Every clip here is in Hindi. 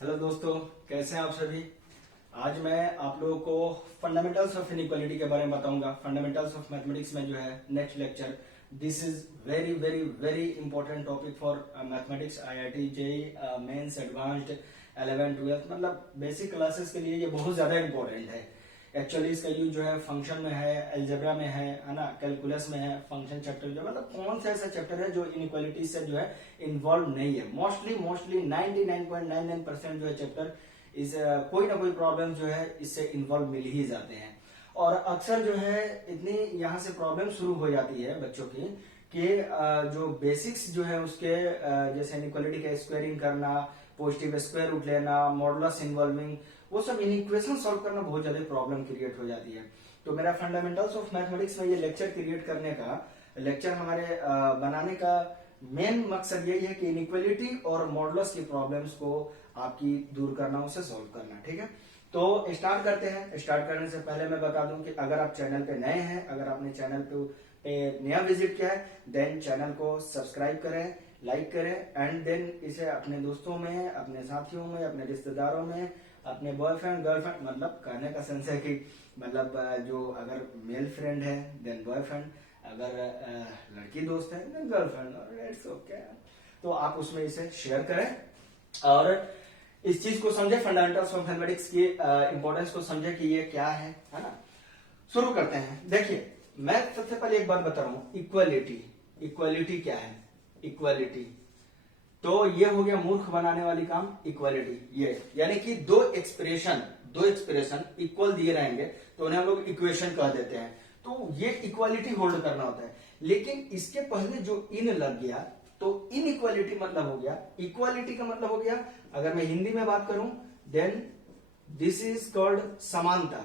हेलो दोस्तों, कैसे हैं आप सभी। आज मैं आप लोगों को फंडामेंटल्स ऑफ इनइक्वालिटी के बारे में बताऊंगा। फंडामेंटल्स ऑफ मैथमेटिक्स में जो है next lecture, this is very very very important topic for mathematics, IIT JEE mains advanced 11 12 मतलब बेसिक क्लासेस के लिए ये बहुत ज्यादा इंपॉर्टेंट है। एक्चुअली इसका यूज जो है फंक्शन में है, अलजेब्रा में है ना, कैलकुलस में है। फंक्शन चैप्टर जो मतलब कौन सा ऐसा चैप्टर है जो इनइक्वालिटी से जो है इन्वॉल्व नहीं है। मोस्टली 99.99% जो है चैप्टर इस कोई ना कोई प्रॉब्लम जो है इससे इन्वॉल्व मिल ही जाते हैं। और अक्सर जो है इतनी यहाँ से प्रॉब्लम शुरू हो जाती है बच्चों की कि जो बेसिक्स जो है उसके जैसे इनइक्वालिटी का स्क्वायरिंग करना, पॉजिटिव स्क्वायर रूट लेना, मॉडुलस इन्वॉल्विंग, वो सब इन इक्वेशन सॉल्व करना बहुत ज्यादा प्रॉब्लम क्रिएट हो जाती है। तो मेरा फंडामेंटल्स ऑफ मैथमेटिक्स में ये लेक्चर क्रिएट करने का, लेक्चर हमारे बनाने का मेन मकसद यही है कि इनइक्वालिटी और मॉडुलस की प्रॉब्लम्स को आपकी दूर करना, उसे सॉल्व करना। ठीक है, तो स्टार्ट करते हैं। स्टार्ट करने से पहले मैं बता दूं कि अगर आप चैनल पे नए हैं, अगर आपने चैनल पे नया विजिट किया है, देन चैनल को सब्सक्राइब करें, लाइक करें एंड देन इसे अपने दोस्तों में, अपने साथियों में, अपने रिश्तेदारों में, अपने बॉयफ्रेंड गर्लफ्रेंड, मतलब कहने का सेंस है कि मतलब जो अगर मेल फ्रेंड है देन बॉयफ्रेंड, अगर लड़की दोस्त है देन गर्लफ्रेंड, और इट्स ओके। तो आप उसमें इसे शेयर करें और इस चीज को समझे, फंडामेंटल्स ऑफ मैथमेटिक्स की इंपॉर्टेंस को समझे कि ये क्या है ना। शुरू करते हैं। देखिए, मैं सबसे पहले एक बात बता रहा हूं, इक्वालिटी। इक्वालिटी क्या है? इक्वालिटी तो ये हो गया मूर्ख बनाने वाली काम। इक्वालिटी ये यानी कि दो एक्सप्रेशन इक्वल दिए रहेंगे तो उन्हें हम लोग इक्वेशन कह देते हैं। तो ये इक्वालिटी होल्ड करना होता है। लेकिन इसके पहले जो इन लग गया तो इनइक्वालिटी मतलब हो गया, इक्वालिटी का मतलब हो गया, अगर मैं हिंदी में बात करूं देन दिस इज कॉल्ड समानता।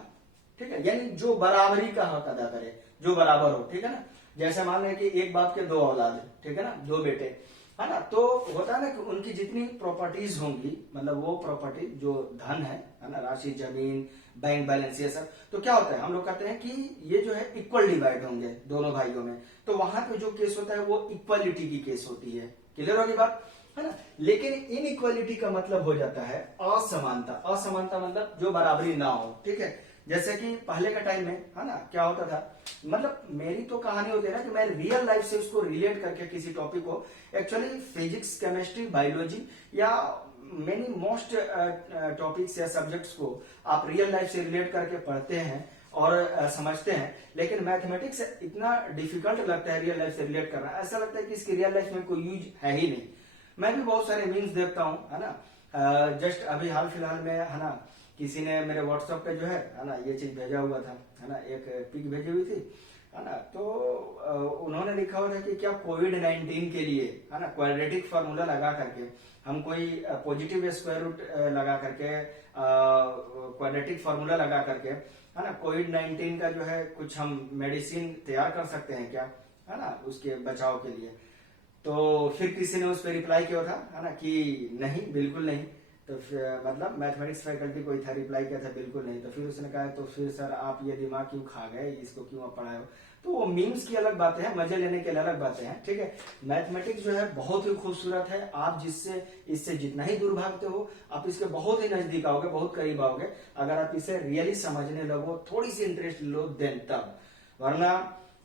ठीक है, यानी जो बराबरी का हक अदा करे, जो बराबर हो। ठीक है ना, जैसे मान लें कि एक बाप के दो औलाद, ठीक है ना, दो बेटे, है ना, तो होता है ना कि उनकी जितनी प्रॉपर्टीज होंगी, मतलब वो प्रॉपर्टी जो धन है ना, राशि, जमीन, बैंक बैलेंस, ये सब, तो क्या होता है, हम लोग कहते हैं कि ये जो है इक्वल डिवाइड होंगे दोनों भाइयों में। तो वहां पे जो केस होता है वो इक्वालिटी की केस होती है। क्लियर होगी बात, है ना। लेकिन इनइक्वालिटी का मतलब हो जाता है असमानता। असमानता मतलब जो बराबरी ना हो। ठीक है, जैसे कि पहले के टाइम में, है ना, क्या होता था, मतलब मेरी तो कहानी होती है ना कि मैं रियल लाइफ से उसको रिलेट करके किसी टॉपिक को, एक्चुअली फिजिक्स, केमिस्ट्री, बायोलॉजी या मेनी मोस्ट टॉपिक्स या सब्जेक्ट्स को आप रियल लाइफ से रिलेट करके पढ़ते हैं और समझते हैं। लेकिन मैथमेटिक्स इतना डिफिकल्ट लगता है रियल लाइफ से रिलेट करना, ऐसा लगता है कि इसकी रियल लाइफ में कोई यूज है ही नहीं। मैं भी बहुत सारे मीम्स देखता हूँ, है ना। जस्ट अभी हाल फिलहाल में, है ना, किसी ने मेरे व्हाट्सएप पे जो है ना, ये चीज भेजा हुआ था, है ना, एक पिक भेजी हुई थी, है ना। तो उन्होंने लिखा हुआ था कि क्या कोविड-19 के लिए, है ना, क्वाड्रेटिक फार्मूला लगा करके हम कोई पॉजिटिव स्क्वायर रूट लगा करके, क्वाड्रेटिक फार्मूला लगा करके, है ना, कोविड-19 का जो है कुछ हम मेडिसिन तैयार कर सकते हैं क्या, है ना, उसके बचाव के लिए। तो फिर किसी ने उस पर रिप्लाई किया था, है ना, कि नहीं, बिल्कुल नहीं। तो मतलब मैथमेटिक्स फैकल्टी कोई था, रिप्लाई किया था बिल्कुल नहीं। तो फिर उसने कहा तो फिर सर आप ये दिमाग क्यों खा गए, इसको क्यों आप पढ़ाए हो। तो वो मीम्स की अलग बातें हैं, मजे लेने के लिए अलग बातें हैं। ठीक है, मैथमेटिक्स जो है बहुत ही खूबसूरत है। आप जिससे इससे जितना ही दूर भागते हो, आप इसके बहुत ही नजदीक आओगे, बहुत करीब आओगे, अगर आप इसे रियली समझने लगो, थोड़ी सी इंटरेस्ट लो देन तब। वरना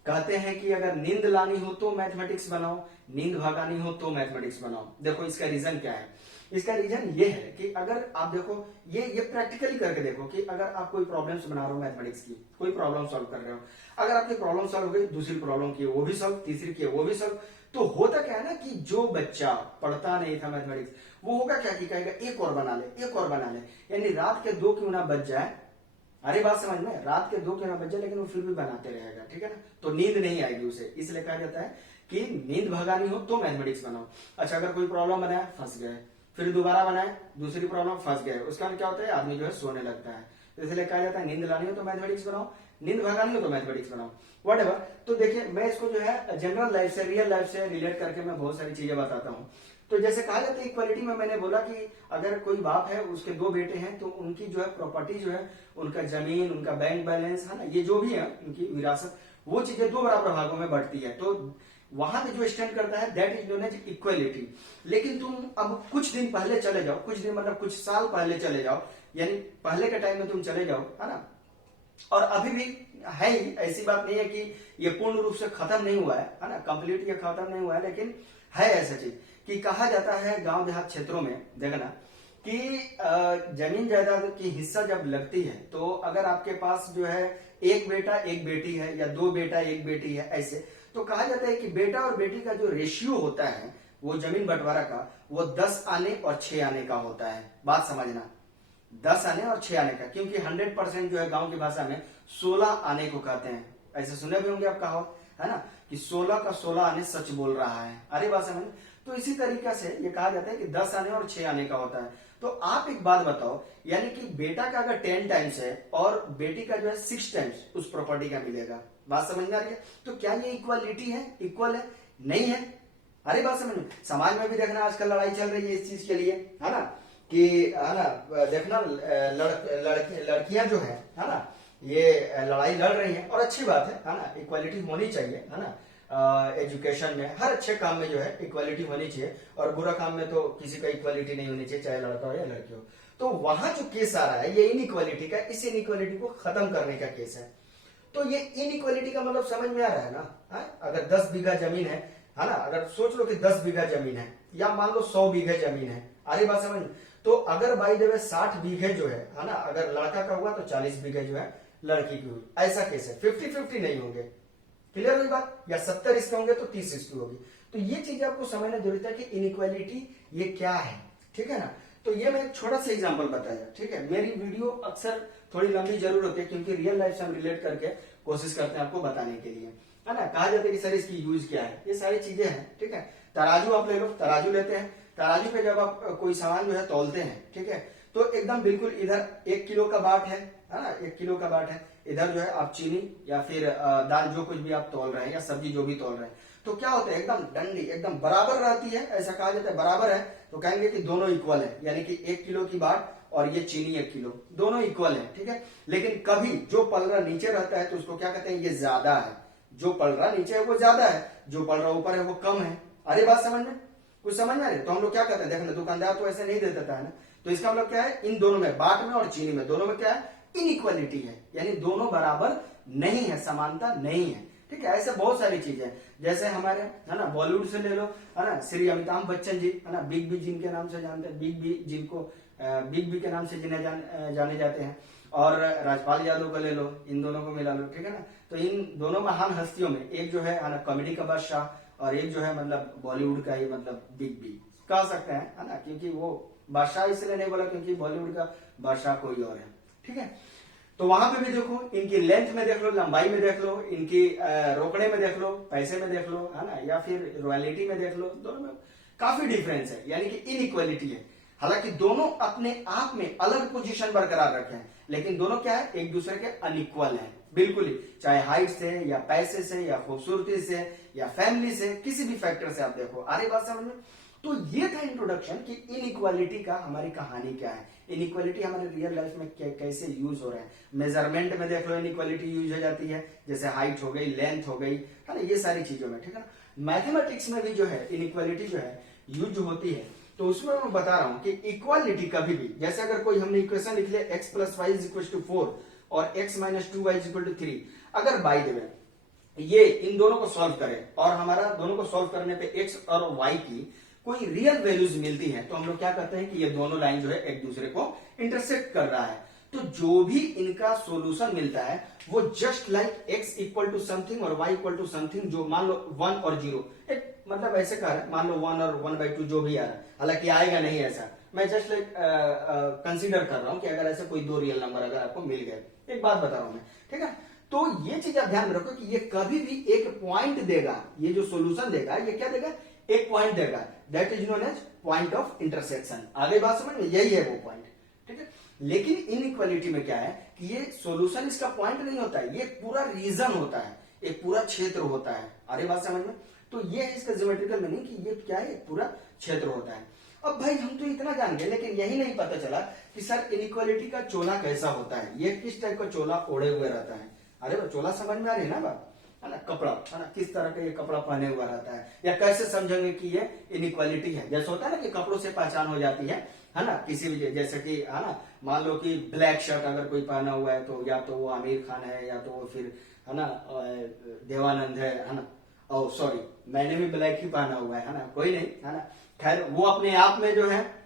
कहते हैं कि अगर नींद लानी हो तो मैथमेटिक्स बनाओ, नींद भगानी हो तो मैथमेटिक्स बनाओ। देखो इसका रीजन क्या है। इसका रीजन ये है कि अगर आप देखो, ये प्रैक्टिकली करके देखो कि अगर आप कोई प्रॉब्लम्स बना रहे हो मैथमेटिक्स की, कोई प्रॉब्लम सॉल्व कर रहे हो, अगर आपकी प्रॉब्लम सॉल्व हो गई, दूसरी प्रॉब्लम की वो भी सॉल्व, तीसरी की वो भी सॉल्व, तो होता क्या है ना कि जो बच्चा पढ़ता नहीं था मैथमेटिक्स, वो होगा क्या कि कहेगा एक और बना ले, एक और बना ले, यानी रात के 2 क्यों ना बच जाए, अरे बात समझ में, रात के 2 क्यों ना बच जाए, लेकिन वो फिर भी बनाते रहेगा। ठीक है ना, तो नींद नहीं आएगी उसे। इसलिए कहा जाता है कि नींद भगानी हो तो मैथमेटिक्स बनाओ। अच्छा, अगर कोई प्रॉब्लम बनाया, फंस गए, फिर दोबारा बनाए, दूसरी प्रॉब्लम, फंस गए, उसका क्या होता है, आदमी जो है सोने लगता है। तो इसलिए कहा जाता है नींद लानी हो तो मैथमेटिक्स बनाओ, नींद भगानी हो तो मैथमेटिक्स बनाओ, व्हाटएवर। तो देखिए, मैं इसको जो है जनरल लाइफ से, रियल लाइफ से रिलेट करके मैं बहुत सारी चीजें बताता हूँ। तो जैसे कहा जाता है इक्वालिटी में, मैंने बोला कि अगर कोई बाप है, उसके 2 बेटे हैं, तो उनकी जो है प्रॉपर्टी जो है, उनका जमीन, उनका बैंक बैलेंस, है ना, ये जो भी है उनकी विरासत, वो चीजें 2 बराबर भागों में बढ़ती है। तो वहां पे जो स्टैंड करता है that is known as equality. लेकिन तुम अब कुछ दिन पहले चले जाओ, कुछ दिन मतलब कुछ साल पहले चले जाओ, यानी पहले के टाइम में तुम चले जाओ, है ना, और अभी भी है ही, ऐसी बात नहीं है कि ये पूर्ण रूप से खत्म नहीं हुआ है ना, कंप्लीट ये खत्म नहीं हुआ है, लेकिन है ऐसा चीज कि कहा जाता है गांव देहात क्षेत्रों में देखना कि जमीन जायदाद की हिस्सा जब लगती है तो अगर आपके पास जो है एक बेटा एक बेटी है या दो बेटा एक बेटी है ऐसे, तो कहा जाता है कि बेटा और बेटी का जो रेशियो होता है वो जमीन बंटवारा का वो 10 आने और 6 आने का होता है। बात समझना, 10 आने और 6 आने का, क्योंकि 100% जो है गांव की भाषा में 16 आने को कहते हैं। ऐसे सुने भी होंगे आप कहावत, है ना, कि 16 का 16 आने सच बोल रहा है। अरे बात समझ, तो इसी तरीके से ये कहा जाता है कि 10 आने और 6 आने का होता है। तो आप एक बात बताओ, यानी कि बेटा का अगर 10 टाइम्स है और बेटी का जो है 6 टाइम्स उस प्रॉपर्टी का मिलेगा। बात समझ में आ रही है? तो क्या ये इक्वालिटी है, इक्वल है? नहीं है। अरे बात समझ में, समाज में भी देखना आजकल लड़ाई चल रही है इस चीज के लिए, है ना, कि है ना, देखना लड़कियां जो है ना, ये लड़ाई लड़ रही हैं और अच्छी बात है ना, इक्वालिटी होनी चाहिए, है ना, एजुकेशन में हर अच्छे काम में जो है इक्वालिटी होनी चाहिए, और बुरा काम में तो किसी का इक्वालिटी नहीं होनी चाहिए, चाहे लड़का हो या लड़की हो। तो वहां जो केस आ रहा है ये इनइक्वालिटी का, इस इनइक्वालिटी को खत्म करने का केस है। तो ये इनइक्वालिटी का मतलब समझ में आ रहा है ना, है? अगर 10 बीघा जमीन है ना, अगर सोच लो कि 10 बीघा जमीन है या मान लो 100 बीघे जमीन है, आरी बात समझ, तो अगर बाई द वे 60 बीघे जो है ना, अगर लड़का का हुआ तो 40 बीघे जो है लड़की की हुई, ऐसा केस है। 50-50 नहीं होंगे, क्लियर हुई बात, या 70 इसके होंगे तो 30 इसकी होगी। तो ये चीज आपको समझना जरूरत है कि इनइक्वालिटी ये क्या है, ठीक है ना। तो ये मैं एक छोटा सा एग्जांपल बताया, ठीक है। मेरी वीडियो अक्सर थोड़ी लंबी जरूर होती है क्योंकि रियल लाइफ से हम रिलेट करके कोशिश करते हैं आपको बताने के लिए, है ना। कहा जाता है कि सर इसकी यूज क्या है, ये सारी चीजें हैं, ठीक है। तराजू आप ले लो, तराजू लेते हैं, तराजू पे जब आप कोई सामान जो है तौलते हैं, ठीक है, तो एकदम बिल्कुल इधर 1 किलो का बाट है ना, 1 किलो का बाट है, इधर जो है आप चीनी या फिर दाल जो कुछ भी आप तौल रहे हैं या सब्जी जो भी तौल रहे हैं, तो क्या होता है एकदम डंडी एकदम बराबर रहती है, ऐसा कहा जाता है बराबर है, तो कहेंगे कि दोनों इक्वल है, यानी कि 1 किलो की बाट और ये चीनी 1 किलो, दोनों इक्वल है, ठीक है। लेकिन कभी जो पलरा नीचे रहता है तो उसको क्या कहते हैं, ये ज्यादा है, जो पलरा नीचे है वो ज्यादा है, जो पलरा ऊपर है वो कम है। अरे बात समझ में, कुछ समझ में आ रही? तो हम लोग क्या कहते हैं, देखना दुकानदार तो ऐसे नहीं दे देता है ना, तो इसका मतलब क्या है, इन दोनों में, बाट में और चीनी में, दोनों में क्या है, इनइक्वालिटी है, यानी दोनों बराबर नहीं है, समानता नहीं है, ठीक है। ऐसे बहुत सारी चीजें, जैसे हमारे, है ना, बॉलीवुड से ले लो, है ना, श्री अमिताभ बच्चन जी, है ना, बिग बी जिनके नाम से जानते हैं, बिग बी जिनको बिग बी के नाम से जाने जाते हैं, और राजपाल यादव को ले लो, इन दोनों को मिला लो, ठीक है ना। तो इन दोनों महान हस्तियों में एक जो है ना कॉमेडी का बादशाह और एक जो है मतलब बॉलीवुड का ही मतलब बिग बी कह सकते हैं, है ना, क्योंकि वो बादशाह इसलिए नहीं बोला क्योंकि बॉलीवुड का बादशाह कोई और है, ठीक है। तो वहां पे भी देखो, इनकी लेंथ में देख लो, लंबाई में देख लो, इनकी रोकड़े में देख लो, पैसे में देख लो, है ना, या फिर रॉयल्टी में देख लो, दोनों में काफी डिफरेंस है, यानी कि इनइक्वालिटी है। हालांकि दोनों अपने आप में अलग पोजीशन बरकरार रखे हैं, लेकिन दोनों क्या है, एक दूसरे के अनइक्वल हैं, बिल्कुल ही, चाहे हाइट से या पैसे से या खूबसूरती से या फैमिली से, किसी भी फैक्टर से आप देखो। आ रही बात समझ में? तो ये था इंट्रोडक्शन कि इनइक्वालिटी का हमारी कहानी क्या है, इनइक्वालिटी हमारे रियल लाइफ में कैसे यूज हो रहे हैं। मेजरमेंट में देख लो इनइक्वालिटी यूज हो जाती है, जैसे हाइट हो गई, लेंथ हो गई, है ना, ये सारी चीजों में, ठीक है ना। मैथमेटिक्स में भी जो है इनइक्वालिटी जो है यूज होती है, तो उसमें मैं बता रहा हूं कि इक्वालिटी कभी भी, जैसे अगर कोई हमने इक्वेशन लिख लिया x + y = 4 और x - 2y = 3, अगर बाय द वे ये इन दोनों को सॉल्व करें और हमारा दोनों को सॉल्व करने पे x और y की कोई रियल वैल्यूज मिलती है, तो हम लोग क्या करते हैं कि ये दोनों लाइन जो है एक दूसरे को इंटरसेक्ट कर रहा है, तो जो भी इनका सॉल्यूशन मिलता है वो जस्ट लाइक x = समथिंग और y = समथिंग, जो मान लो 1 और 0, एक मतलब ऐसे कर रहा है, मान लो 1 और 1/2 जो भी आ रहा है, हालांकि आएगा नहीं ऐसा, मैं जस्ट लाइक कंसीडर कर रहा हूं कि अगर ऐसे कोई दो रियल नंबर अगर आपको मिल गए, एक बात बता रहा हूं मैं, ठीक है। तो ये चीज आप ध्यान रखो कि ये कभी भी एक पॉइंट देगा, ये जो सॉल्यूशन देगा ये क्या देगा, एक पॉइंट देगा, that is known as point of intersection. आगे बात समझ में, यही है वो पॉइंट, ठीक है। लेकिन इनइक्वालिटी में क्या है कि ये सॉल्यूशन इसका पॉइंट नहीं होता है, ये पूरा रीजन होता है, एक पूरा क्षेत्र होता है। आगे बात समझ में, तो ये है इसका ज्योमेट्रिकल मीनिंग कि ये क्या है, पूरा क्षेत्र होता है। अब भाई हम तो इतना जान गए, लेकिन यही नहीं पता चला कि सर इनइक्वालिटी का चोला कैसा होता है, ये किस टाइप का चोला ओढ़े हुए रहता है। अरे चोला समझ में आ रही है ना बात, है ना, कपड़ा, है ना, किस तरह का ये कपड़ा पहने हुआ रहता है, या कैसे समझेंगे कि ये इनइक्वालिटी है। जैसे होता है ना कि कपड़ों से पहचान हो जाती है ना, किसी भी, जैसे कि है ना, मान लो कि ब्लैक शर्ट अगर कोई पहना हुआ है तो या तो वो आमिर खान है, या तो वो फिर है ना देवानंद है ना। ओ सॉरी, मैंने भी ब्लैक ही पहना हुआ है ना, कोई नहीं, है ना। खैर वो अपने आप में जो है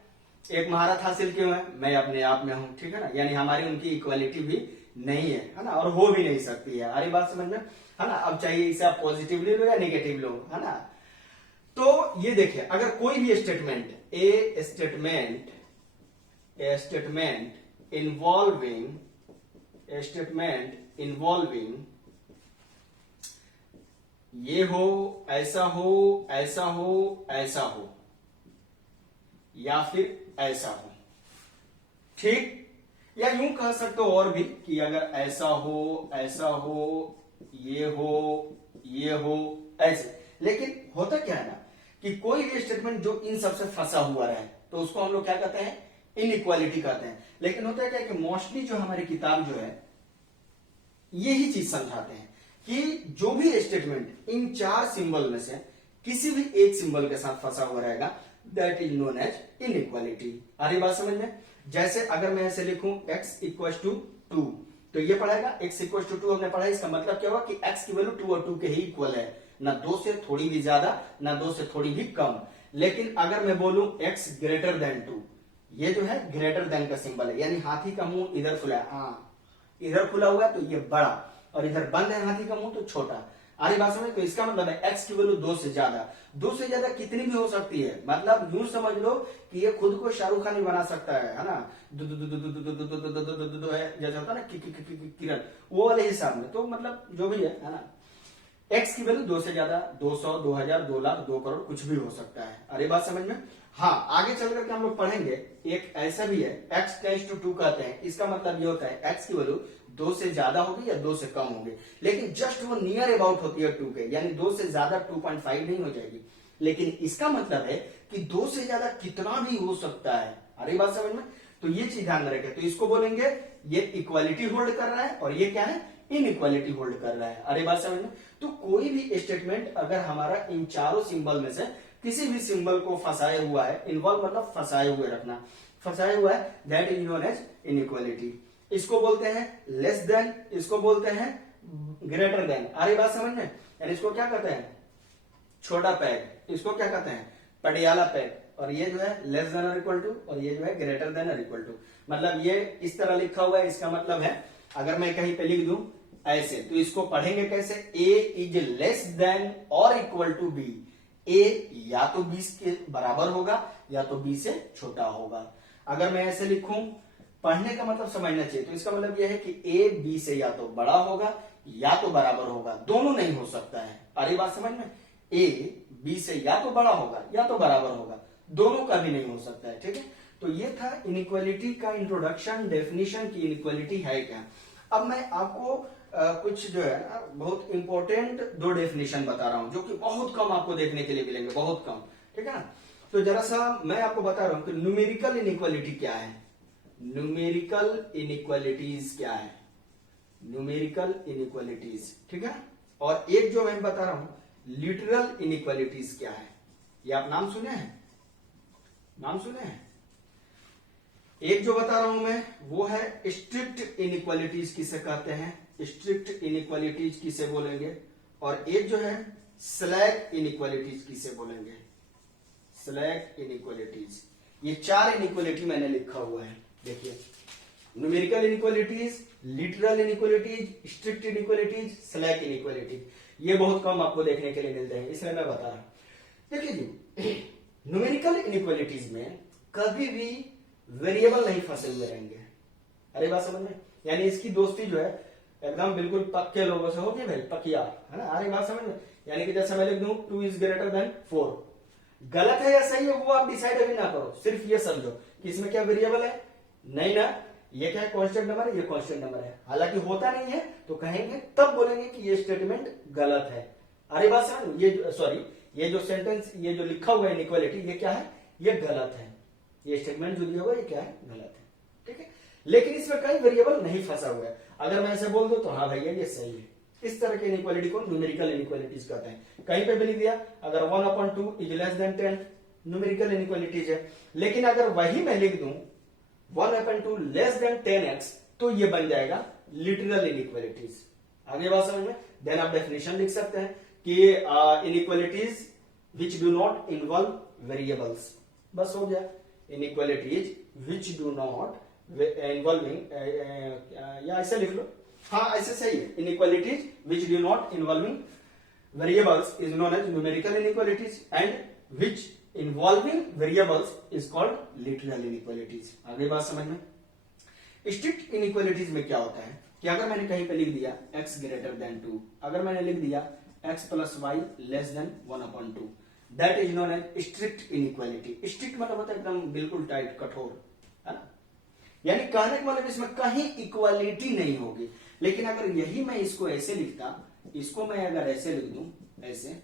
एक महारत हासिल किए हुए हैं, मैं अपने आप में हूं, ठीक है ना, यानी हमारी उनकी इक्वालिटी भी नहीं है ना, और हो भी नहीं सकती है। अरे बात समझ में, है ना। अब चाहिए इसे आप पॉजिटिवली लो या नेगेटिव लो, है ना। तो ये देखिए, अगर कोई भी स्टेटमेंट, ए स्टेटमेंट इन्वॉल्विंग ये हो, ऐसा हो, ऐसा हो, ऐसा हो, या फिर ऐसा हो, ठीक, या यूं कह सकते हो और भी कि अगर ऐसा हो, ऐसा हो, ये हो, ये हो, ऐसे। लेकिन होता क्या है ना कि कोई भी स्टेटमेंट जो इन सबसे फंसा हुआ रहे तो उसको हम लोग क्या कहते हैं, इनइक्वालिटी कहते हैं। लेकिन होता है क्या कि मोस्टली जो हमारी किताब जो है यही चीज समझाते हैं कि जो भी स्टेटमेंट इन चार सिंबल में से किसी भी एक सिंबल के साथ फंसा हुआ रहेगा, that is known as inequality. आ रही बात समझ में। जैसे अगर मैं ऐसे लिखूं x इक्वल टू 2, तो ये पढ़ेगा x इक्वल टू 2, हमने पढ़ा, इसका मतलब क्या हुआ कि x की वैल्यू 2 और 2 के ही इक्वल है, ना 2 से थोड़ी भी ज्यादा, ना 2 से थोड़ी भी कम। लेकिन अगर मैं बोलूं x ग्रेटर देन 2, ये जो है ग्रेटर देन का सिंबल है, यानी हाथी का मुंह इधर खुला है, इधर खुला हुआ है तो ये बड़ा, और इधर बंद है हाथी का मुंह तो छोटा। आरी बात समझ। तो इसका मतलब है x की वैल्यू 2 से ज्यादा, 2 से ज्यादा कितनी भी हो सकती है, मतलब यूं समझ लो कि ये खुद को शाहरुख खान ही बना सकता है ना, जैसा होता है ना किरण, वो वाले हिसाब में। तो मतलब जो भी है ना, x की वैल्यू 2 से ज्यादा, 200, 2000, 2 लाख, 2 करोड़, कुछ भी हो सकता है। अरे बात समझ में। हाँ, आगे चल करके हम लोग पढ़ेंगे, एक ऐसा भी है x टेंड्स टू 2 कहते हैं। इसका मतलब ये होता है x की वैल्यू 2 से ज्यादा होगी या 2 से कम होगी, लेकिन जस्ट वो नियर अबाउट होती है 2 के, यानी 2 से ज्यादा 2.5 नहीं हो जाएगी। लेकिन इसका मतलब है कि 2 से ज्यादा कितना भी हो सकता है। अरे बात समझ में। तो ये चीज ध्यान में रखें। तो इसको बोलेंगे ये इक्वालिटी होल्ड कर रहा है, और ये क्या है, इनइक्वालिटी होल्ड कर रहा है। अरे बात समझ में। तो कोई भी स्टेटमेंट अगर हमारा इन चारों सिंबल में से किसी भी सिंबल को फंसाए हुआ है, इन्वॉल्व मतलब फंसाए हुए रखना, फंसाए हुआ है, that is known as inequality. इसको बोलते हैं लेस देन, इसको बोलते हैं ग्रेटर देन। अरे बात समझ में। यानी इसको क्या कहते हैं, छोटा पैग, इसको क्या कहते हैं, पटियाला पैग, और ये जो है लेस देन और इक्वल टू, और ये जो है ग्रेटर देन और इक्वल टू। मतलब ये इस तरह लिखा हुआ है, इसका मतलब है अगर मैं कहीं पे लिख दूं ऐसे, तो इसको पढ़ेंगे कैसे, ए इज लेस देन और इक्वल टू बी। ए या तो 20 के बराबर होगा या तो बी से छोटा होगा। अगर मैं ऐसे लिखूं, पढ़ने का मतलब समझना चाहिए, तो इसका मतलब यह है कि ए बी से या तो बड़ा होगा या तो बराबर होगा, दोनों नहीं हो सकता है। अरे बात समझ में। ए बी से या तो बड़ा होगा या तो बराबर होगा, दोनों का भी नहीं हो सकता है, ठीक है। तो ये था इनइक्वालिटी का इंट्रोडक्शन, डेफिनेशन की इनइक्वालिटी है क्या। अब मैं आपको कुछ जो है ना बहुत इंपॉर्टेंट 2 डेफिनेशन बता रहा हूं, जो कि बहुत कम आपको देखने के लिए मिलेंगे, बहुत कम, ठीक है ना। तो जरा सा मैं आपको बता रहा हूं कि न्यूमेरिकल इनइक्वालिटी क्या है, न्यूमेरिकल इनइक्वालिटीज क्या है, न्यूमेरिकल इनइक्वालिटीज, ठीक है। और एक जो मैं बता रहा हूं लिटरल इनइक्वालिटीज क्या है, ये आप नाम सुने हैं, नाम सुने हैं। एक जो बता रहा हूं मैं वो है स्ट्रिक्ट इनइक्वालिटीज किसे कहते हैं, स्ट्रिक्ट इनइक्वालिटीज किसे बोलेंगे, और एक जो है स्लैक इनइक्वालिटीज किसे बोलेंगे, स्लैक इनइक्वालिटीज। ये 4 इनइक्वालिटी मैंने लिखा हुआ है, देखिए, numerical inequalities, literal inequalities, strict inequalities, slack inequalities. ये बहुत कम आपको देखने के लिए मिलते हैं, इसलिए मैं बता रहा हूं। देखिए जी, न्यूमेरिकल इनइक्वालिटीज में कभी भी वेरिएबल नहीं फंसे हुए रहेंगे। अरे बात समझ में। यानी इसकी दोस्ती जो है एकदम बिल्कुल पक्के लोगों से होगी भाई, पकिया, है ना। अरे बात समझ में। यानी कि जैसे मैं लिख दूं 2 इज ग्रेटर देन 4, गलत है या सही है वो आप डिसाइड अभी ना करो, सिर्फ ये समझो कि इसमें क्या वेरिएबल है, नहीं ना, ये क्या है, कांस्टेंट नंबर है, ये कांस्टेंट नंबर है। हालांकि होता नहीं है तो कहेंगे, तब बोलेंगे कि ये स्टेटमेंट गलत है। अरे बात समझ। ये सॉरी, ये जो सेंटेंस, ये जो लिखा हुआ है इनइक्वालिटी, ये क्या है, ये गलत है, ये स्टेटमेंट जो दिया हुआ है ये क्या है, गलत है, ठीक है। लेकिन इसमें कई वेरिएबल नहीं फंसा हुआ है। अगर मैं ऐसे बोल दूं तो हाँ भैया ये सही है, इस तरह के इनइक्वालिटी को न्यूमेरिकल इनइक्वालिटीज कहते हैं। कहीं पे भी लिख दिया अगर 1/2 is less then 10 numerical inequalities है। लेकिन अगर वही मैं लिख दूं 1/2 लेस देन 10x तो ये बन जाएगा लिटरल इनइक्वालिटीज। आगे बात समझ में। देन आप डेफिनेशन लिख सकते हैं कि inequalities which do not involve variables, बस हो गया। Inequalities which do not involving, या ऐसे लिख लो, हाँ ऐसे सही है। Inequalities which do not involving variables is known as numerical inequalities and which involving variables is called literal inequalities. आगे बात समझ में। स्ट्रिक्ट इनइक्वालिटीज में क्या होता है कि अगर मैंने कहीं पे लिख दिया x ग्रेटर देन 2, अगर मैंने लिख दिया x plus Y less than 1/2, that is known as strict inequality. Strict मतलब होता है एकदम बिल्कुल टाइट, कठोर, है ना। यानी कहने का मतलब इसमें कहीं इक्वालिटी नहीं होगी। लेकिन अगर यही मैं इसको ऐसे लिखता, इसको मैं अगर ऐसे लिख दूं ऐसे,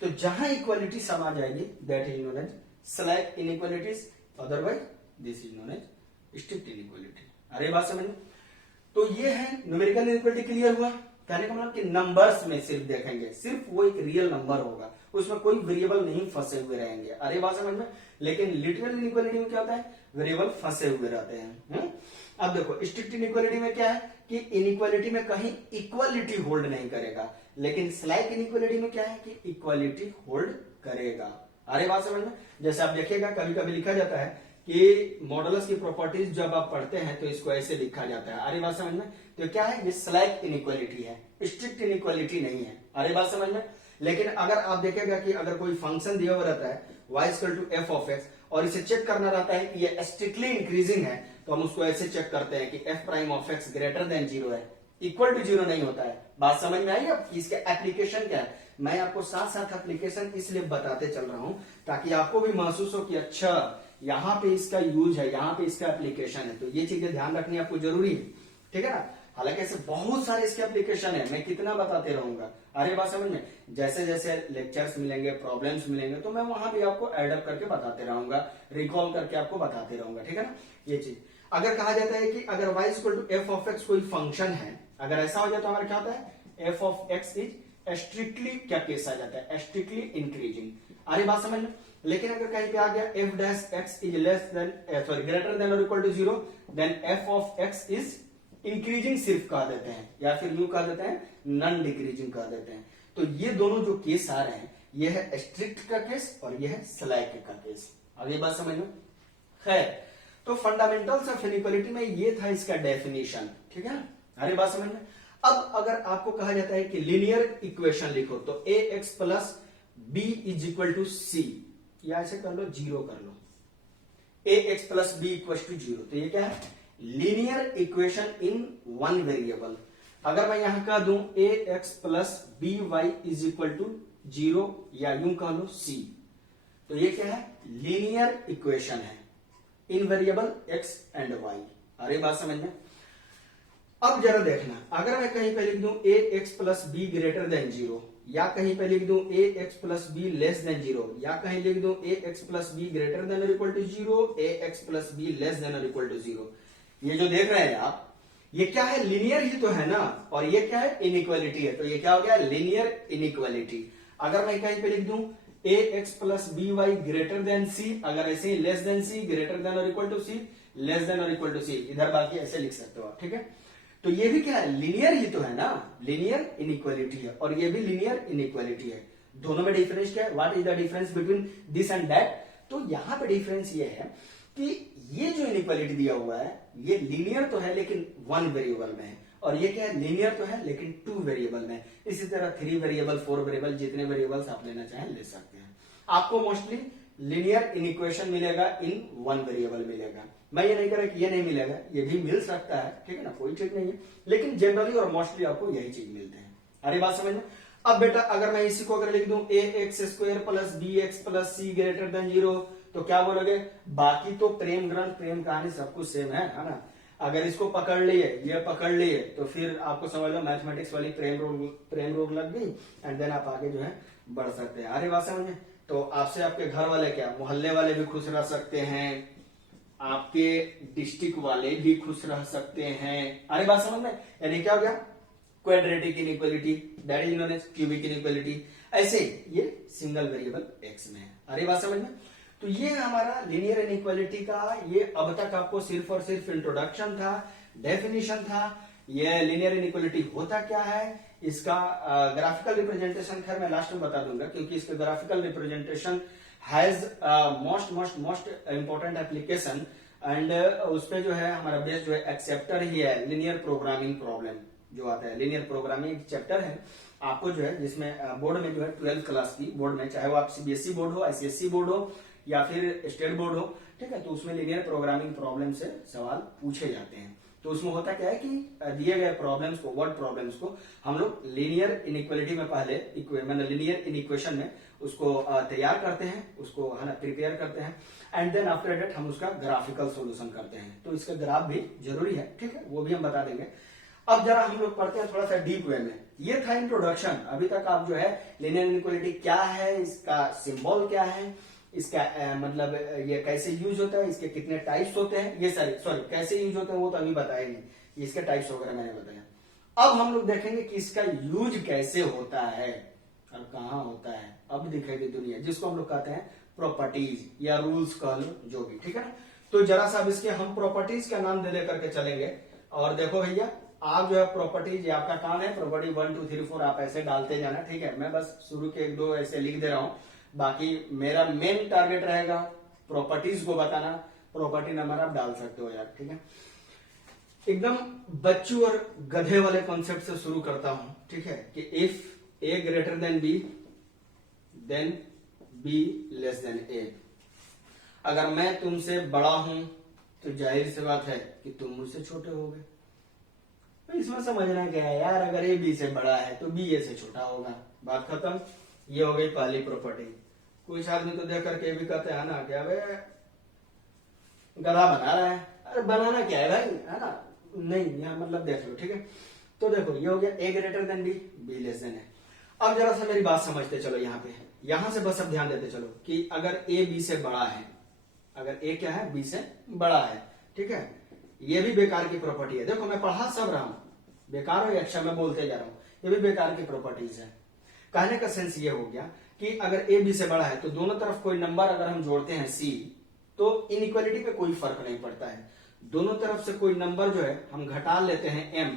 तो जहां इक्वालिटी सब आ जाएगी that is known as slack inequalities, otherwise this is known as strict inequality. अरे बात समझ में। तो ये है न्यूमेरिकल इनइक्वालिटी। क्लियर हुआ। कहने का मतलब कि नंबर्स में सिर्फ देखेंगे, सिर्फ वो एक रियल नंबर होगा, उसमें कोई वेरिएबल नहीं फंसे हुए रहेंगे। अरे बात समझ में। लेकिन लिटरल इनइक्वालिटी में क्या होता है, वेरिएबल फंसे हुए रहते हैं। अब देखो स्ट्रिक्ट इनइक्वालिटी में क्या है कि इनइक्वालिटी में कहीं इक्वालिटी होल्ड नहीं करेगा, लेकिन स्लैक इनइक्वालिटी में क्या है कि इक्वालिटी होल्ड करेगा। अरे बात समझ में। जैसे आप देखिएगा कभी कभी लिखा जाता है कि मॉडुलस की प्रॉपर्टीज जब आप पढ़ते हैं तो इसको ऐसे लिखा जाता है। अरे बात समझ में। तो क्या है, ये स्लैक इनइक्वालिटी है, स्ट्रिक्ट इनइक्वालिटी नहीं है। अरे बात समझ में। लेकिन अगर आप देखेगा कि अगर कोई फंक्शन दिया हुआ रहता है y = f of x और इसे चेक करना रहता है कि ये स्ट्रिक्टली इंक्रीजिंग है, तो हम उसको ऐसे चेक करते हैं कि f' of x greater than 0 है, इक्वल टू 0 नहीं होता है। बात समझ में आई अब इसके एप्लीकेशन क्या है। मैं आपको साथ साथ एप्लीकेशन इसलिए बताते चल रहा हूं ताकि आपको भी महसूस हो कि अच्छा यहाँ पे इसका यूज है, यहाँ पे इसका एप्लीकेशन है। तो ये चीजें ध्यान रखनी आपको जरूरी है, ठीक है ना। हालांकि ऐसे बहुत सारे इसके एप्लीकेशन है, मैं कितना बताते रहूंगा। अरे बात समझ में। जैसे जैसे लेक्चर्स मिलेंगे, प्रॉब्लम्स मिलेंगे, तो मैं वहां भी आपको एडअप करके बताते रहूंगा, रिकॉल करके आपको बताते रहूंगा, ठीक है ना। ये चीज अगर कहा जाता है कि अगर y = f of x कोई फंक्शन है, अगर ऐसा हो जाए तो हमारा क्या होता है, f of x is strictly क्या केस आ जाता है, स्ट्रिक्टली इंक्रीजिंग। अरे बात समझ में। लेकिन अगर कहीं पे आ गया f' is less than greater than और equal to 0, then f of x is increasing सिर्फ कह देते हैं, या फिर यूं कह देते हैं नॉन डिक्रीजिंग कह देते हैं। तो ये दोनों जो केस आ रहे हैं, ये है स्ट्रिक्ट का केस और ये है स्लैक का केस। अब ये बात समझ में। खैर, तो फंडामेंटल्स ऑफ इनइक्वालिटी में ये था इसका डेफिनेशन, ठीक है ना। अरे बात समझ में। अब अगर आपको कहा जाता है कि लीनियर इक्वेशन लिखो तो ax + b = c, या ऐसे कर लो 0 कर लो, ax + b = 0। तो ये क्या है, linear equation in one variable. अगर मैं यहां कह दूं ax + by = 0 या यूं कह लो c, तो ये क्या है, लीनियर इक्वेशन है इन वेरिएबल x एंड y। अरे बात समझ में। अब जरा देखना, अगर मैं कहीं पे लिख दूं ax + b > 0, या कहीं पे लिख दूं ax + b लेस देन 0, या कहीं लिख दूं ax + b ग्रेटर देन और equal to 0, ax + b less than और इक्वल टू 0, ये जो देख रहे हैं आप, ये क्या है, लीनियर ही तो है ना। और ये क्या है, इनइक्वालिटी है। तो ये क्या हो गया, लीनियर इनइक्वालिटी। अगर मैं कहीं पे लिख दूं ax + by greater than c, अगर ऐसे ही less than c, greater than और equal to c, less than और इक्वल टू c, इधर बाकी ऐसे लिख सकते हो आप, ठीक है। तो ये भी क्या है, लीनियर ही तो है ना, लीनियर इनइक्वालिटी है, और ये भी लीनियर इनइक्वालिटी है। दोनों में डिफरेंस क्या है, what is the difference between this and that. तो यहां पे डिफरेंस ये है कि ये जो इनइक्वालिटी दिया हुआ है, ये लीनियर तो है लेकिन वन वेरिएबल में है, और ये क्या है, लीनियर तो है लेकिन टू वेरिएबल में। इसी तरह 3 वेरिएबल, 4 वेरिएबल, जितने वेरिएबल्स आप लेना चाहें ले सकते हैं। आपको मोस्टली लीनियर इनइक्वेशन मिलेगा इन वन वेरिएबल मिलेगा। मैं ये नहीं कह रहा कि ये नहीं मिलेगा, ये भी मिल सकता है, ठीक है ना, कोई ठीक नहीं है, लेकिन जनरली और मोस्टली आपको यही चीज मिलते हैं। अरे बात समझ में। अब बेटा अगर मैं इसी को अगर लिख दूं ax² + bx + c greater then 0, तो क्या बोलोगे, बाकी तो प्रेम ग्रंथ, प्रेम कहानी सब कुछ सेम है ना। अगर इसको पकड़ लिए, ये पकड़ लिए, तो फिर आपको समझ लो मैथमेटिक्स वाली प्रेम रोग लग गई, एंड देन आप आगे जो है बढ़ सकते हैं। अरे बात समझ में। तो आपसे आपके घर वाले क्या, मोहल्ले वाले भी खुश रह सकते हैं, आपके डिस्ट्रिक्ट वाले भी खुश रह सकते हैं। अरे बात समझ में। यानी क्या हो गया, quadratic inequality, that is known as cubic inequality. ऐसे ये सिंगल वेरिएबल एक्स में है। अरे बात समझ में? तो ये हमारा लीनियर इनइक्वालिटी का ये अब तक आपको सिर्फ और सिर्फ इंट्रोडक्शन था, डेफिनेशन था। ये लीनियर इनइक्वालिटी होता क्या है, इसका ग्राफिकल रिप्रेजेंटेशन खैर मैं लास्ट में बता दूंगा, क्योंकि इसका graphical representation has most most most important application and उस पे जो है हमारा बेस जो है एक्सेप्टर ही है, लीनियर प्रोग्रामिंग प्रॉब्लम जो आता है। लीनियर प्रोग्रामिंग एक चैप्टर है आपको जो है, जिसमें बोर्ड में जो है 12th क्लास की बोर्ड में, चाहे वो आप सीबीएसई बोर्ड हो, आईसीएसई बोर्ड हो या फिर स्टेट बोर्ड हो, ठीक है, तो उसमें लीनियर प्रोग्रामिंग प्रॉब्लम से सवाल पूछे जाते हैं। तो उसमें होता क्या है कि दिए गए प्रॉब्लम्स को, वर्ड प्रॉब्लम्स को हम लोग लीनियर इनइक्वालिटी में पहले मतलब लीनियर इनइक्वेशन में उसको तैयार करते हैं, उसको है ना प्रिपेयर करते हैं, एंड देन आफ्टर दैट हम उसका ग्राफिकल सॉल्यूशन करते हैं। तो इसका ग्राफ भी जरूरी है, ठीक है, वो भी हम बता देंगे। अब जरा हम लोग पढ़ते हैं थोड़ा सा डीप वे में। ये था इंट्रोडक्शन। अभी तक आप जो है लीनियर इनइक्वालिटी क्या है, इसका सिंबल क्या है, इसका मतलब ये कैसे यूज होता है, इसके कितने टाइप्स होते हैं, ये सॉरी कैसे यूज होते हैं वो तो अभी बताया नहीं, इसके टाइप्स वगैरह मैंने बताया। अब हम लोग देखेंगे कि इसका यूज कैसे होता है और कहाँ होता है। अब दिखेगी दुनिया, जिसको हम लोग कहते हैं प्रॉपर्टीज या रूल्स कह लो, जो भी, ठीक है ना। तो जरा सा अब इसके हम प्रॉपर्टीज का नाम दे लेकर के चलेंगे। और देखो भैया, आप जो है प्रॉपर्टीज, ये आपका काम है, प्रॉपर्टी 1 2 3 4 आप ऐसे डालते जाना, ठीक है। मैं बस शुरू के 1 2 ऐसे लिख दे रहा हूं, बाकी मेरा मेन टारगेट रहेगा प्रॉपर्टीज को बताना। प्रॉपर्टी नंबर आप डाल सकते हो यार, ठीक है। एकदम बच्चू और गधे वाले कॉन्सेप्ट से शुरू करता हूं, ठीक है, कि if A greater than B then B less than A. अगर मैं तुमसे बड़ा हूं तो जाहिर सी बात है कि तुम मुझसे छोटे होगे। तो इसमें समझना क्या है यार, अगर ए बी से बड़ा है तो बी ए से छोटा होगा, बात खत्म। ये हो गई पहली प्रॉपर्टी। कुछ आदमी तो देख करके भी कहते हैं ना, क्या भाई गधा बना रहा है। अरे बनाना क्या है भाई, है ना, नहीं यहाँ मतलब देख लो, ठीक है। तो देखो ये हो गया A greater than B, B less than A. अब जरा सा मेरी बात समझते चलो, यहाँ पे यहां से बस अब ध्यान देते चलो कि अगर ए बी से बड़ा है, अगर ए क्या है, बी से बड़ा है, ठीक है, ये भी बेकार की प्रॉपर्टी है। देखो मैं पढ़ा सब रहा हूं, बेकार हो अच्छा मैं बोलते जा रहा हूं, ये भी बेकार की प्रॉपर्टीज है। कहने का सेंस ये हो गया कि अगर ए बी से बड़ा है तो दोनों तरफ कोई नंबर अगर हम जोड़ते हैं सी, तो इनइक्वालिटी पे कोई फर्क नहीं पड़ता है। दोनों तरफ से कोई नंबर जो है हम घटा लेते हैं एम,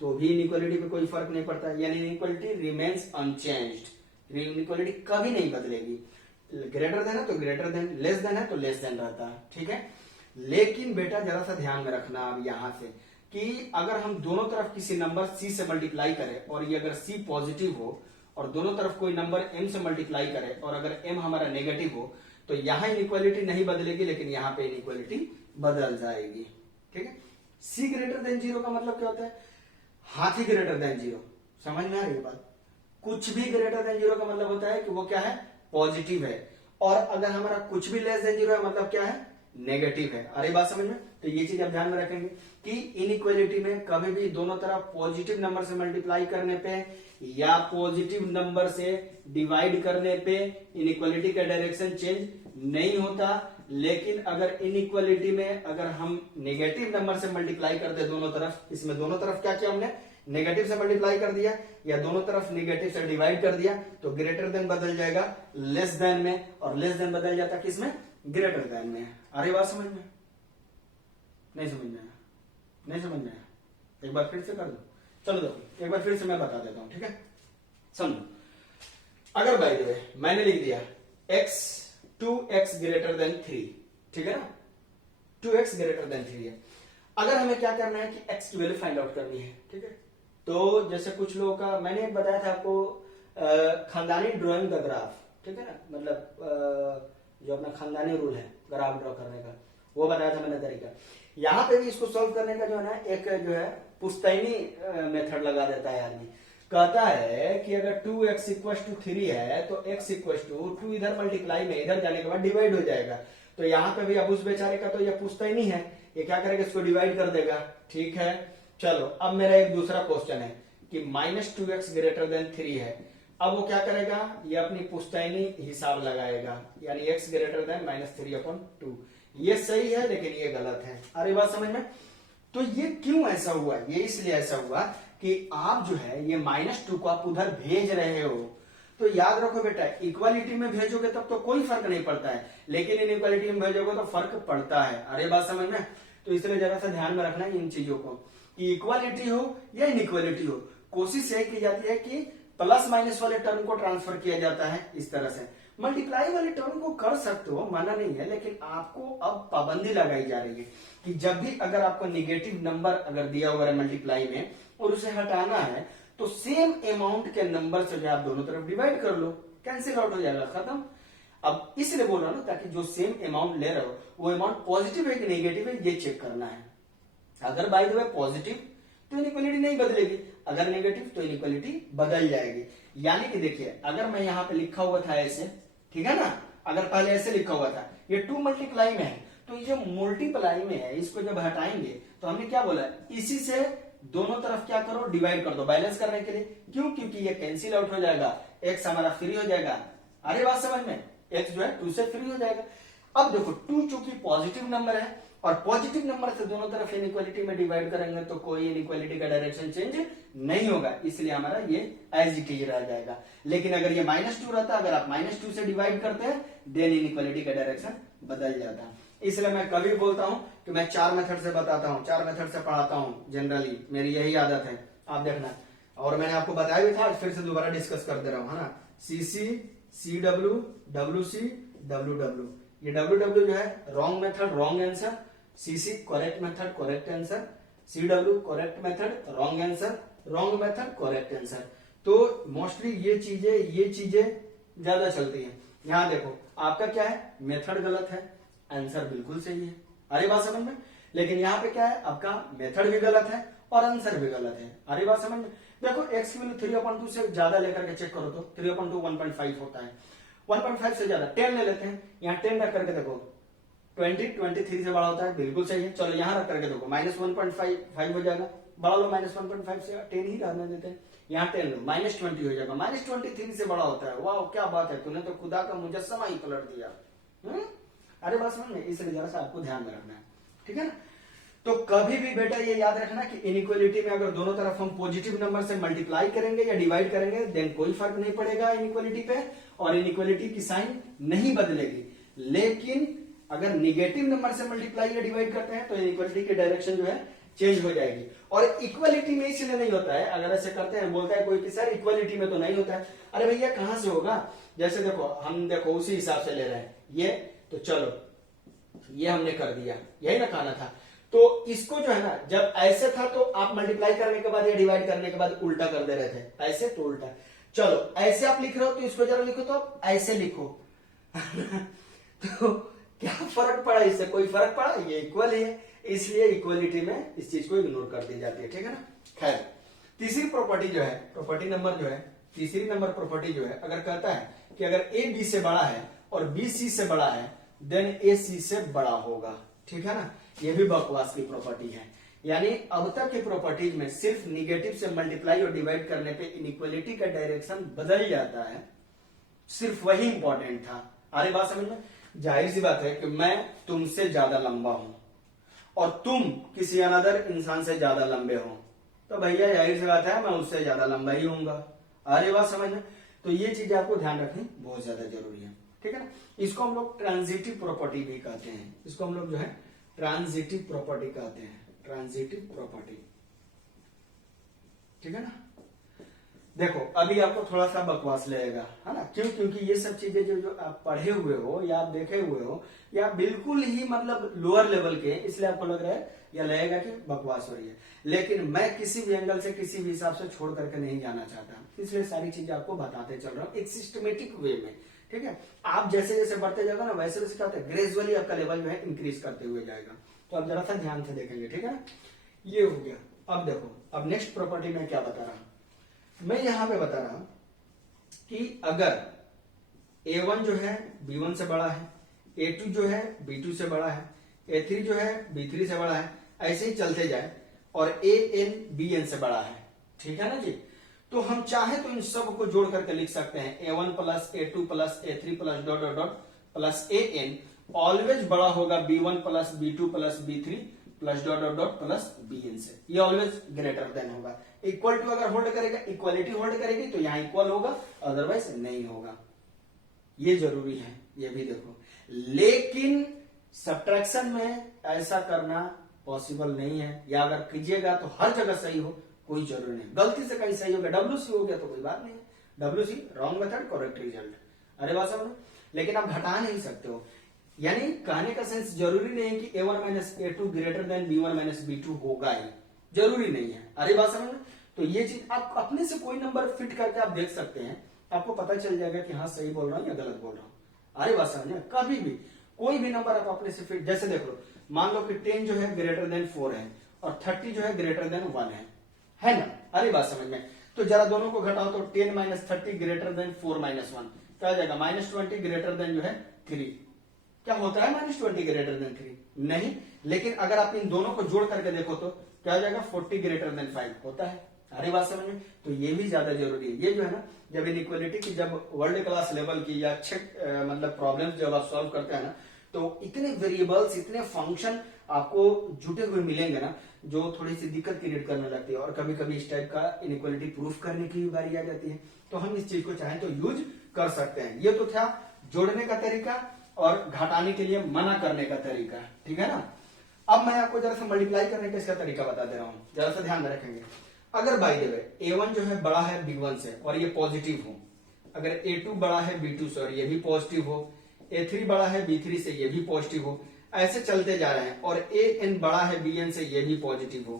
तो भी इनइक्वालिटी पे कोई फर्क नहीं पड़ता है, यानी इनइक्वालिटी रिमेन्स अनचेंज्ड। इनइक्वालिटी कभी नहीं बदलेगी। ग्रेटर देन है तो ग्रेटर देन, लेस देन है तो लेस देन रहता है, ठीक है। लेकिन बेटा जरा सा ध्यान में रखना अब यहां से कि अगर हम दोनों तरफ किसी नंबर सी से मल्टीप्लाई करें और ये अगर सी पॉजिटिव हो और दोनों तरफ कोई नंबर एम से मल्टीप्लाई करे और अगर एम हमारा नेगेटिव हो, तो यहां इनइक्वालिटी नहीं बदलेगी, लेकिन यहां पे इनइक्वालिटी बदल जाएगी, ठीक है। सी ग्रेटर देन जीरो का मतलब क्या होता है, हाथी ग्रेटर देन जीरो। समझ में आ रही है बात? कुछ भी ग्रेटर देन जीरो का मतलब होता है कि वो क्या है, पॉजिटिव है। और अगर हमारा कुछ भी लेस देन जीरो है मतलब क्या है, नेगेटिव है। अरे बात समझ में? तो ये चीज आप ध्यान में रखेंगे कि इनइक्वालिटी में कभी भी दोनों तरफ पॉजिटिव नंबर से मल्टीप्लाई करने पे या पॉजिटिव नंबर से डिवाइड करने पे इनइक्वालिटी का डायरेक्शन चेंज नहीं होता। लेकिन अगर इनइक्वालिटी में अगर हम नेगेटिव नंबर से मल्टीप्लाई करते दोनों तरफ, इसमें दोनों तरफ क्या किया हमने, नेगेटिव से मल्टीप्लाई कर दिया या दोनों तरफ नेगेटिव से डिवाइड कर दिया, तो ग्रेटर देन बदल जाएगा लेस देन में, और लेस देन बदल जाता किसमें, ग्रेटर देन में। अरे बात समझ में? नहीं समझ में आया? नहीं समझ में आया? एक बार फिर से कर दो। चलो देखो एक बार फिर से मैं बता देता हूं, ठीक है, समझो। अगर बाय द वे मैंने लिख दिया x 2x ग्रेटर देन 3, ठीक है ना, 2x ग्रेटर देन 3 है। अगर हमें क्या करना है कि x की वैल्यू फाइंड आउट करनी है, ठीक है। तो जैसे कुछ लोगों का मैंने एक बताया था आपको, खानदानी ड्राइंग द ग्राफ, ठीक है ना, मतलब जो अपना खानदानी रूल है ग्राफ ड्रॉ करने का, वो बताया था मैंने तरीका। यहाँ पे भी इसको सॉल्व करने का जो है ना, एक जो है पुश्तैनी मेथड लगा देता है आदमी। कहता है कि अगर 2x इक्वल टू 3 है तो x इक्वल टू 2 इधर मल्टीप्लाई में इधर जाने के बाद डिवाइड हो जाएगा। तो यहाँ पे भी अब उस बेचारे का तो ये पुश्तैनी है, ये क्या करेगा, इसको डिवाइड कर देगा, ठीक है। चलो अब मेरा एक दूसरा क्वेश्चन है कि -2x ग्रेटर देन 3 है। अब वो क्या करेगा, ये अपनी पुश्तैनी हिसाब लगाएगा, यानी x ग्रेटर देन -3/2। ये सही है लेकिन ये गलत है। अरे बात समझ में? तो ये क्यों ऐसा हुआ, ये इसलिए ऐसा हुआ कि आप जो है ये -2 को आप उधर भेज रहे हो, तो याद रखो बेटा इक्वालिटी में भेजोगे तब तो कोई फर्क नहीं पड़ता है, लेकिन इनइक्वालिटी में भेजोगे तो फर्क पड़ता है। अरे बात समझ में? तो इसलिए जरा सा ध्यान में रखना है इन चीजों को कि इक्वालिटी हो या इनइक्वालिटी हो, कोशिश यही की जाती है कि प्लस माइनस वाले टर्म को ट्रांसफर किया जाता है इस तरह से। मल्टीप्लाई वाले टर्म को कर सकते हो, माना नहीं है, लेकिन आपको अब पाबंदी लगाई जा रही है कि जब भी अगर आपको निगेटिव नंबर अगर दिया हुआ है मल्टीप्लाई में और उसे हटाना है तो सेम अमाउंट के नंबर से जो आप दोनों तरफ डिवाइड कर लो, कैंसिल आउट हो जाएगा, खत्म। अब इसलिए बोल रहा हूं ना ताकि जो सेम अमाउंट ले रहे हो वो अमाउंट पॉजिटिव है कि नेगेटिव है ये चेक करना है। अगर बाय द वे पॉजिटिव तो इनइक्वालिटी नहीं बदलेगी, अगर नेगेटिव तो इनइक्वालिटी बदल जाएगी। यानी कि देखिए अगर मैं यहां पे लिखा हुआ था ऐसे, ठीक है ना, अगर पहले ऐसे लिखा हुआ था ये 2 मल्टीप्लाई में है, तो ये जो मल्टीप्लाई में है इसको जब हटाएंगे तो हमने क्या बोला, इसी से दोनों तरफ क्या करो, डिवाइड कर दो बैलेंस करने के लिए। क्यों? क्योंकि ये कैंसिल आउट हो जाएगा, एक्स हमारा फ्री हो जाएगा। अरे बात समझ में, एक्स जो है 2 से फ्री हो जाएगा। अब देखो 2 चूंकि पॉजिटिव नंबर है और पॉजिटिव नंबर से दोनों तरफ इनइक्वालिटी में डिवाइड करेंगे तो कोई इनइक्वालिटी का डायरेक्शन चेंज नहीं होगा, इसलिए हमारा ये एज इट इज रह जाएगा। लेकिन अगर ये -2 रहता, अगर आप -2 से डिवाइड करते हैं देन इनइक्वालिटी का डायरेक्शन बदल जाता है। इसलिए मैं कभी बोलता हूं कि मैं 4 मेथड से बताता हूं, 4 मेथड से पढ़ाता हूं, जनरली मेरी यही आदत है, आप देखना। और मैंने आपको बताया भी था, फिर से दोबारा डिस्कस कर दे रहा हूं, है ना। CC, CW, WC, WW। ये WW जो है wrong method wrong answer, CC correct method correct answer, CW correct method wrong answer, wrong method correct answer. तो मोस्टली ये चीजें ज्यादा चलती हैं। यहां देखो आपका क्या है, मेथड गलत है, आंसर बिल्कुल सही है। अरे बात समझ में? लेकिन यहाँ पे क्या है, आपका मेथड भी गलत है और आंसर भी गलत है। अरे बात समझ में? देखो x की वैल्यू 3/2 से ज्यादा लेकर के चेक करो तो 3/2 1.5 होता है, 1.5 से ज्यादा 10 ले लेते हैं, यहाँ 10 रख करके देखो 23 से बड़ा होता है, बिल्कुल सही है। चलो यहाँ रख करके देखो -1.5 हो जाएगा, बढ़ा लो -1.5 से 10 ही रहने देते हैं, यहाँ 10 लो -20 हो जाएगा, -23 से बड़ा होता है। वाह क्या बात है, तूने तो खुदा का मुजस्समा ही पलट दिया। अरे बस समझ में, इसलिए जरा सा आपको ध्यान में रखना है, ठीक है ना। तो कभी भी बेटा ये याद रखना कि इनइक्वालिटी में अगर दोनों तरफ हम पॉजिटिव नंबर से मल्टीप्लाई करेंगे या डिवाइड करेंगे देन कोई फर्क नहीं पड़ेगा इनइक्वालिटी पे, और इनइक्वालिटी की साइन नहीं बदलेगी। लेकिन अगर निगेटिव नंबर से मल्टीप्लाई या डिवाइड करते हैं तो इनइक्वालिटी की डायरेक्शन जो है चेंज हो जाएगी। और इक्वालिटी में इसलिए नहीं होता है, अगर ऐसे करते हैं, बोलता है कोई कि सर इक्वालिटी में तो नहीं होता है। अरे भैया कहां से होगा, जैसे देखो हम देखो उसी हिसाब से ले रहे हैं ये, तो चलो ये हमने कर दिया, यही ना कहना था। तो इसको जो है ना, जब ऐसे था तो आप मल्टीप्लाई करने के बाद या डिवाइड करने के बाद उल्टा कर दे रहे थे, ऐसे तो उल्टा। चलो ऐसे आप लिख रहे हो तो इसको जरा लिखो तो आप ऐसे लिखो तो क्या फर्क पड़ा, इससे कोई फर्क पड़ा, ये इक्वल है, इसलिए इक्वलिटी में इस चीज को इग्नोर कर दी जाती है, ठीक है ना। खैर तीसरी प्रॉपर्टी जो है, प्रॉपर्टी नंबर जो है, तीसरी नंबर प्रॉपर्टी जो है, अगर कहता है कि अगर ए बी से बड़ा है और बी सी से बड़ा है देन ए सी से बड़ा होगा, ठीक है ना। ये भी बकवास की प्रॉपर्टी है। यानी अब तक की प्रॉपर्टीज में सिर्फ निगेटिव से मल्टीप्लाई और डिवाइड करने पे इनइक्वालिटी का डायरेक्शन बदल जाता है, सिर्फ वही इंपॉर्टेंट था। अरे बात समझ में? जाहिर सी बात है कि मैं तुमसे ज्यादा लंबा हूं और तुम किसी अनदर इंसान से ज्यादा लंबे हो, तो भैया जाहिर सी बात है मैं उससे ज्यादा लंबा ही होऊंगा। अरे बात समझ में? तो ये चीज आपको ध्यान रखनी बहुत ज्यादा जरूरी है, ठीक है ना। इसको हम लोग ट्रांजिटिव प्रॉपर्टी भी कहते हैं, इसको हम लोग जो है ट्रांजिटिव प्रॉपर्टी कहते हैं, ट्रांजिटिव प्रॉपर्टी, ठीक है ना। देखो अभी आपको थोड़ा सा बकवास लगेगा, है ना, क्यों? क्योंकि ये सब चीजें जो आप पढ़े हुए हो या आप देखे हुए हो या बिल्कुल ही मतलब लोअर लेवल के, इसलिए आपको लग रहा है या लगेगा कि बकवास हो रही है। लेकिन मैं किसी भी एंगल से किसी भी हिसाब से छोड़ करके नहीं जाना चाहता, इसलिए सारी चीजें आपको बताते चल रहा हूँ एक सिस्टमेटिक वे में, ठीक है। आप जैसे जैसे बढ़ते जाएगा ना वैसे वैसे क्या होता है, ग्रेजुअली आपका लेवल जो है इंक्रीज करते हुए जाएगा। तो आप जरा सा ध्यान से देखेंगे, ठीक है ना। ये हो गया। अब देखो, अब नेक्स्ट प्रॉपर्टी में क्या बता रहा हूं मैं, यहां पे बता रहा हूं कि अगर A1 जो है B1 से बड़ा है, A2 जो है B2 से बड़ा है, A3 जो है B3 से बड़ा है, ऐसे ही चलते जाए, और AN BN से बड़ा है, ठीक है ना जी। तो हम चाहे तो इन सब को जोड़ करके लिख सकते हैं A1 plus A2 plus A3 plus dot plus AN always बड़ा होगा B1 plus B2 plus B3 plus dot dot dot plus be in से, ये ऑलवेज ग्रेटर देन होगा। इक्वल टू अगर होल्ड करेगा, इक्वालिटी होल्ड करेगी तो यहाँ इक्वल होगा, अदरवाइज नहीं होगा। ये जरूरी है, ये भी देखो। लेकिन सब्ट्रैक्शन में ऐसा करना पॉसिबल नहीं है, या अगर कीजिएगा तो हर जगह सही हो, कोई जरूरी नहीं। गलती से कहीं सही हो गया, WC हो गया तो कोई बात नहीं है, WC wrong method correct result. अरे बात समझ। लेकिन आप घटा नहीं सकते हो, यानी कहने का सेंस जरूरी नहीं है कि A1 minus A2 greater than B1 minus B2 होगा ही, जरूरी नहीं है। अरे बात समझ। तो ये चीज आप अपने से कोई नंबर फिट करके आप देख सकते हैं, आपको पता चल जाएगा कि हाँ सही बोल रहा हूं या गलत बोल रहा हूं। अरे बात समझ। कभी भी कोई भी नंबर आप अपने से फिट, जैसे देख लो, मान लो कि 10 जो है ग्रेटर देन 4 है और 30 जो है ग्रेटर देन 1 है ना। अरे बात समझ में। तो जरा दोनों को घटाओ तो 10 माइनस 30 ग्रेटर देन 4 माइनस 1 क्या आ जाएगा, -20 ग्रेटर देन जो है 3। क्या होता है -20 ग्रेटर देन 3? नहीं। लेकिन अगर आप इन दोनों को जोड़ करके देखो तो क्या आ जाएगा, 40 ग्रेटर देन 5 होता है। अरे बात समझ में। तो ये भी ज्यादा जरूरी है। ये जो है ना, जब इनइक्वालिटी की जब वर्ल्ड क्लास लेवल की या अच्छे मतलब प्रॉब्लम्स जब आप सॉल्व करते हैं ना, तो इतने वेरिएबल्स, इतने फंक्शन आपको जुटे हुए मिलेंगे ना, जो थोड़ी सी दिक्कत क्रिएट करने लगती है। और कभी कभी इस टाइप का इनइक्वालिटी प्रूफ करने की भी बारी आ जाती है, तो हम इस चीज को चाहें तो यूज कर सकते हैं। ये तो था जोड़ने का तरीका और घटाने के लिए मना करने का तरीका, ठीक है ना। अब मैं आपको जरा सा मल्टीप्लाई करने का इसका तरीका बता दे रहा हूं, जरा सा ध्यान में रखेंगे। अगर बाय द वे A1 जो है बड़ा है B1 से और ये पॉजिटिव हो, अगर A2 बड़ा है B2 से और ये भी पॉजिटिव हो, A3 बड़ा है B3 से ये भी पॉजिटिव हो, ऐसे चलते जा रहे हैं, और AN बड़ा है BN से ये भी पॉजिटिव हो,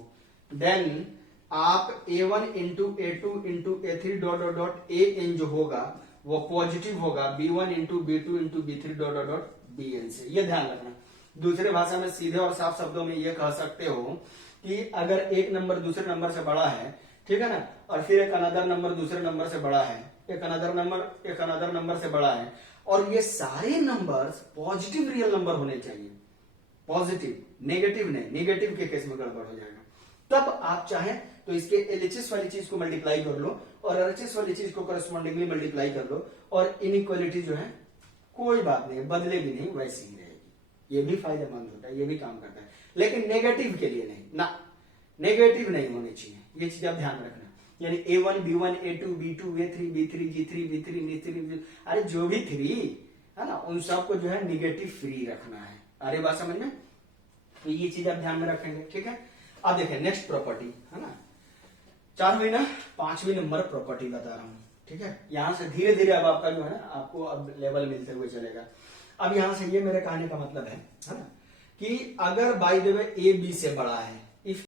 देन आप A1 into A2 into A3 dot dot dot AN जो होगा वो पॉजिटिव होगा B1 into B2 into B3 dot dot dot BN से। ये ध्यान रखना। दूसरे भाषा में सीधे और साफ शब्दों में ये कह सकते हो कि अगर एक नंबर दूसरे नंबर से बड़ा है, ठीक है ना, और फिर एक अनदर नंबर दूसरे नंबर से बड़ा है, एक अनदर नंबर से बड़ा है, और ये सारे नंबर्स पॉजिटिव रियल नंबर होने चाहिए। पॉजिटिव, नेगेटिव नहीं, नेगेटिव के केस में गड़बड़ हो जाएगा। तब आप चाहें तो इसके LHS वाली चीज को मल्टीप्लाई कर लो और LHS वाली चीज को करस्पॉन्डिंगली मल्टीप्लाई कर लो, और इनइक्वालिटी जो है कोई बात नहीं, बदलेगी नहीं, वैसी ही रहेगी। ये भी फायदेमंद होता है, ये भी काम करता है। लेकिन नेगेटिव के लिए नहीं ना, नेगेटिव नहीं होनी चाहिए, ये चीज आप ध्यान रखना। यानी A1 B1 A2 B2 A3 B3 G3 B3 N3, अरे जो भी 3 है ना, उन सबको जो है निगेटिव फ्री रखना है। अरे बात समझ में। तो ये चीज आप ध्यान में रखेंगे, ठीक है। अब देखें नेक्स्ट प्रॉपर्टी, है ना, 4वीं ना 5वीं नंबर प्रॉपर्टी बता रहा हूं, ठीक है। यहां से धीरे धीरे अब आपका जो है ना, आपको अब लेवल मिलते हुए चलेगा। अब यहां से ये मेरे कहने का मतलब है ना, कि अगर by the way A B से बड़ा है,